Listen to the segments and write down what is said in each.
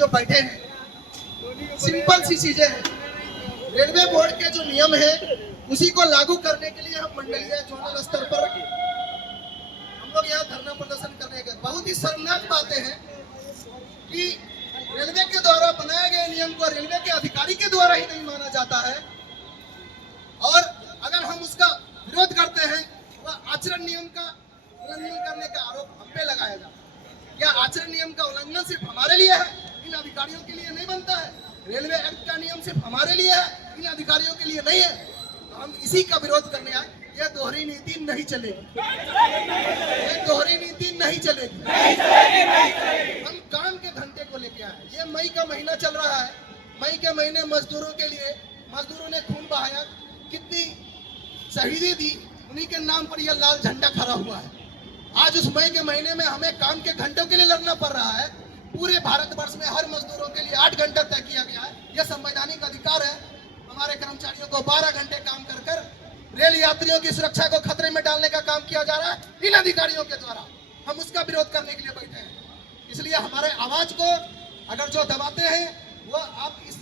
जो बैठे हैं, सिंपल सी चीजें हैं। रेलवे बोर्ड के जो नियम है उसी को लागू करने के लिए हम मंडलीय जोनल स्तर पर हम लोग यहाँ धरना प्रदर्शन करने गए। बहुत ही शर्मनाक बातें हैं कि रेलवे के द्वारा बनाए गए नियम को रेलवे के अधिकारी के द्वारा ही नहीं माना जाता है, और अगर हम उसका विरोध करते हैं वह आचरण नियम का उल्लंघन करने का आरोप हम पे लगाया जाता है। क्या आचरण नियम का उल्लंघन सिर्फ हमारे लिए है, इन अधिकारियों के लिए नहीं बनता है? रेलवे एक्ट का नियम सिर्फ हमारे लिए है, इन अधिकारियों के लिए नहीं है? तो हम इसी का विरोध करने आए। यह दोहरी नीति नहीं चलेगी, यह दोहरी नीति नहीं चलेगी। हम काम के घंटे को लेके आए। ये मई का महीना चल रहा है, मई के महीने मजदूरों के लिए, मजदूरों ने खून बहाया, कितनी शहीदी दी, उन्हीं के नाम पर यह लाल झंडा खड़ा हुआ है। आज उस मई के महीने में हमें काम के घंटों के लिए लड़ना पड़ रहा है। पूरे भारतवर्ष में हर मजदूरों के लिए 8 घंटा तय किया गया है। यह संवैधानिक अधिकार है। हमारे कर्मचारियों को 12 घंटे काम कर कर रेल यात्रियों की सुरक्षा को खतरे में डालने का काम किया जा रहा है इन अधिकारियों के द्वारा। हम उसका विरोध करने के लिए बैठे हैं। इसलिए हमारे आवाज को अगर जो दबाते हैं वो आप इस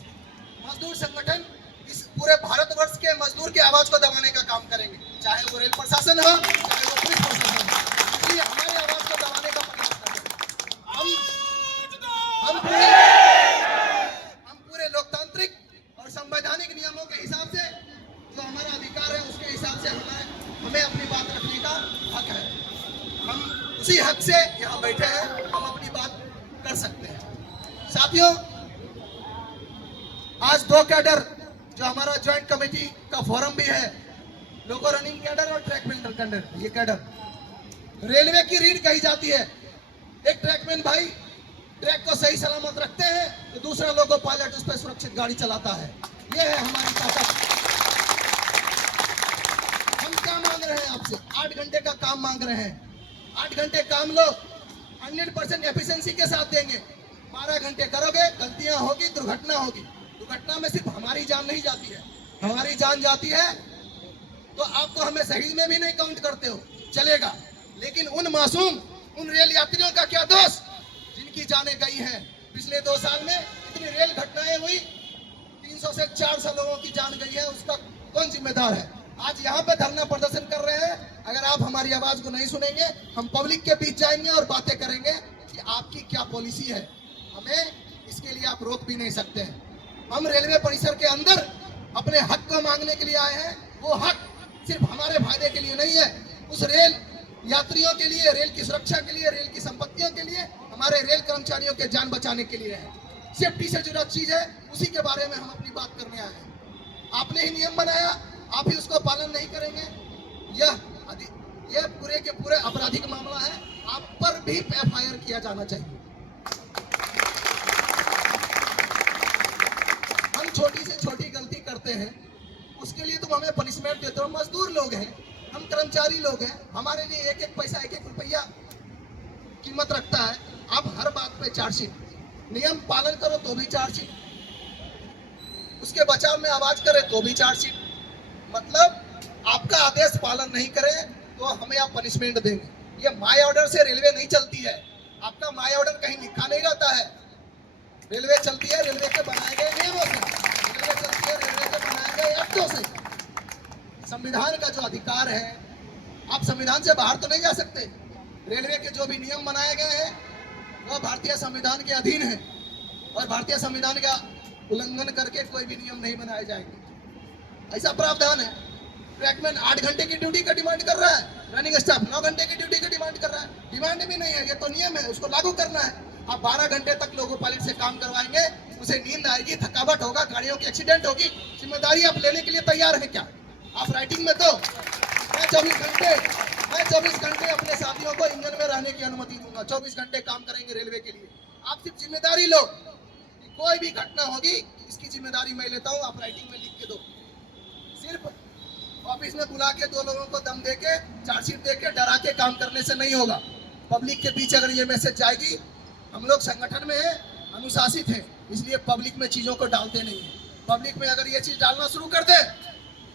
मजदूर संगठन, इस पूरे भारतवर्ष के मजदूर की आवाज को दबाने का काम करेंगे, चाहे वो रेल प्रशासन हो, चाहे वो पुलिस प्रशासन हो। इसलिए हमारे आवाज को दबाने का प्रयास करेंगे। हम पूरे लोकतांत्रिक और संवैधानिक नियमों के हिसाब से जो हमारा अधिकार है उसके हिसाब से हमें अपनी बात रखने का हक है। हम उसी हक से यहाँ बैठे हैं, हम अपनी बात कर सकते हैं। साथियों, आज 2 कैडर जो हमारा ज्वाइंट कमेटी का फोरम भी है, लोको रनिंग कैडर और ट्रैकमैन कैडर, ये कैडर रेलवे की रीढ़ कही जाती है। एक ट्रैकमैन भाई ट्रैक को सही सलामत रखते हैं तो दूसरा लोको पायलट उस पर सुरक्षित गाड़ी चलाता है। ये है हमारी ताकत। हम क्या मांग रहे हैं आपसे? 8 घंटे का काम मांग रहे हैं। 8 घंटे काम लो, 100% एफिशिएंसी के साथ देंगे। 12 घंटे करोगे, गलतियां होगी, दुर्घटना होगी। दुर्घटना में सिर्फ हमारी जान नहीं जाती है, हमारी जान जाती है तो आप तो हमें शहीद में भी नहीं काउंट करते हो, चलेगा। लेकिन उन मासूम, उन रेल यात्रियों का क्या दोष जिनकी जानें गई हैं? पिछले 2 साल में इतनी रेल घटनाएं हुई, 300 से 400 लोगों की जान गई है, उसका कौन जिम्मेदार है? आज यहाँ पे धरना प्रदर्शन कर रहे हैं। अगर आप हमारी आवाज को नहीं सुनेंगे, हम पब्लिक के बीच जाएंगे और बातें करेंगे कि आपकी क्या पॉलिसी है। हमें इसके लिए आप रोक भी नहीं सकते हैं। हम रेलवे परिसर के अंदर अपने हक को मांगने के लिए आए हैं। वो हक सिर्फ हमारे फायदे के लिए नहीं है, उस रेल यात्रियों के लिए, रेल की सुरक्षा के लिए, रेल की संपत्तियों के लिए, हमारे रेल कर्मचारियों के जान बचाने के लिए है। सेफ्टी से जुड़ा चीज है, उसी के बारे में हम अपनी बात करने आए हैं। आपने ही नियम बनाया, आप ही उसको पालन नहीं करेंगे, यह पूरे के पूरे आपराधिक मामला है। आप पर भी एफआईआर किया जाना चाहिए। हम छोटी से छोटी गलती करते हैं, उसके लिए तुम हमें पनिशमेंट देते हो। मजदूर लोग हैं, हम कर्मचारी लोग हैं, हमारे लिए एक एक पैसा, एक एक रुपया कीमत रखता है। आप हर बात पे चार्जशीट, नियम पालन करो तो भी चार्जशीट, उसके बचाव में आवाज करे तो भी चार्जशीट। मतलब आपका आदेश पालन नहीं करे तो हमें आप पनिशमेंट देंगे। ये माय ऑर्डर से रेलवे नहीं चलती है। आपका माय ऑर्डर कहीं लिखा नहीं रहता है। रेलवे चलती है रेलवे के बनाए गए नियमों से, रेलवे चलती है रेलवे के बनाए गए एक्टों से। संविधान का जो अधिकार है, आप संविधान से बाहर तो नहीं जा सकते। रेलवे के जो भी नियम बनाए गए हैं वो भारतीय संविधान के अधीन है, और भारतीय संविधान का उल्लंघन करके कोई भी नियम नहीं बनाए जाएंगे, ऐसा प्रावधान है। ट्रैकमैन 8 घंटे की ड्यूटी का डिमांड कर रहा है, रनिंग स्टाफ 9 घंटे की ड्यूटी का डिमांड कर रहा है। डिमांड भी नहीं है, ये तो नियम है, उसको लागू करना है। आप 12 घंटे तक लोगों पायलट से काम करवाएंगे, उसे नींद आएगी, थकावट होगा, गाड़ियों की एक्सीडेंट होगी। जिम्मेदारी आप लेने के लिए तैयार है क्या? आप राइटिंग में दो। मैं 24 घंटे अपने साथियों को इंजन में रहने की अनुमति दूंगा। 24 घंटे काम करेंगे रेलवे के लिए। आप सिर्फ जिम्मेदारी लो, कोई भी घटना होगी इसकी जिम्मेदारी मैं लेता हूँ, आप राइटिंग में लिख के दो। सिर्फ ऑफिस में बुला के 2 लोगों को दम देके, चार्जशीट देके, डरा के काम करने से नहीं होगा। पब्लिक के पीछे अगर ये मैसेज जाएगी, हम लोग संगठन में हैं, अनुशासित हैं, इसलिए पब्लिक में चीजों को डालते नहीं है। पब्लिक में अगर ये चीज डालना शुरू कर दे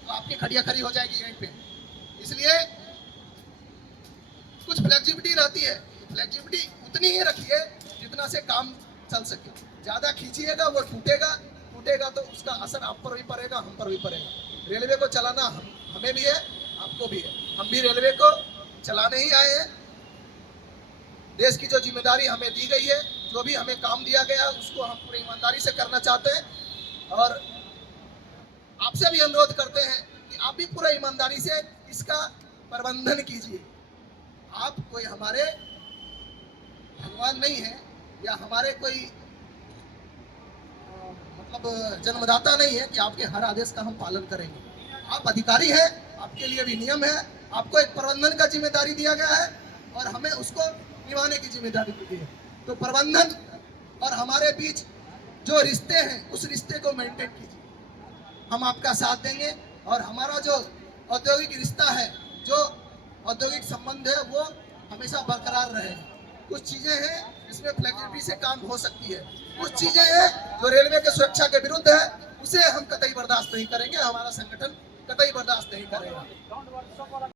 तो आपकी खड़िया खड़ी हो जाएगी यहीं पे। इसलिए कुछ फ्लेक्सिबिलिटी रहती है, फ्लेक्सिबिलिटी उतनी ही रखिए जितना से काम चल सके। ज्यादा खींचिएगा वो टूटेगा तो उसका असर आप पर भी पड़ेगा, हम पर भी पड़ेगा। रेलवे को चलाना हमें भी है, आपको भी है। हम भी रेलवे को चलाने ही आए हैं। देश की जो जिम्मेदारी हमें दी गई है, जो भी हमें काम दिया गया उसको हम पूरी ईमानदारी से करना चाहते हैं और आपसे भी अनुरोध करते हैं कि आप भी पूरा ईमानदारी से इसका प्रबंधन कीजिए। आप कोई हमारे भगवान नहीं है या हमारे कोई मतलब जन्मदाता नहीं है कि आपके हर आदेश का हम पालन करेंगे। आप अधिकारी हैं, आपके लिए भी नियम है, आपको एक प्रबंधन का जिम्मेदारी दिया गया है और हमें उसको निभाने की जिम्मेदारी दी है। तो प्रबंधन और हमारे बीच जो रिश्ते हैं उस रिश्ते को मेंटेन कीजिए। हम आपका साथ देंगे और हमारा जो औद्योगिक रिश्ता है, जो औद्योगिक संबंध है वो हमेशा बरकरार रहे। कुछ चीजें हैं जिसमें फ्लेक्सिबिलिटी से काम हो सकती है, कुछ चीजें हैं जो रेलवे के सुरक्षा के विरुद्ध है, उसे हम कतई बर्दाश्त नहीं करेंगे, हमारा संगठन कतई बर्दाश्त नहीं करेगा।